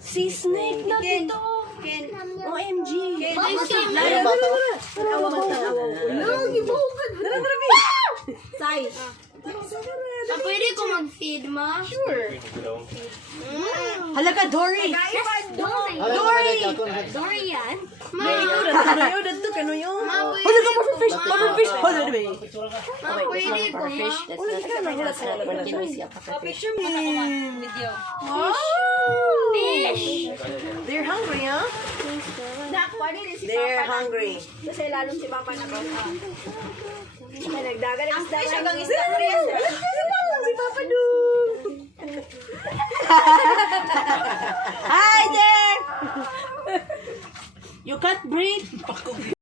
Si Snake na dito. OMG. Say. Pwede ko mag-feed, ma? Sure. Hala ka, Dory. Dory! Dory yan? Ma, Kanoyo, dito, kanoyo. pwede Hala ka, ko, pufferfish. ma. Pufferfish. Hala, diba? Ma, pwede ko, ma. Picture me. Fish! They're hungry, huh? They're hungry. Kasi lalong si Papa na ba? Nagdagan Ang fish hanggang hanggang isda. Si Papa Dong. Hi there. You can't breathe.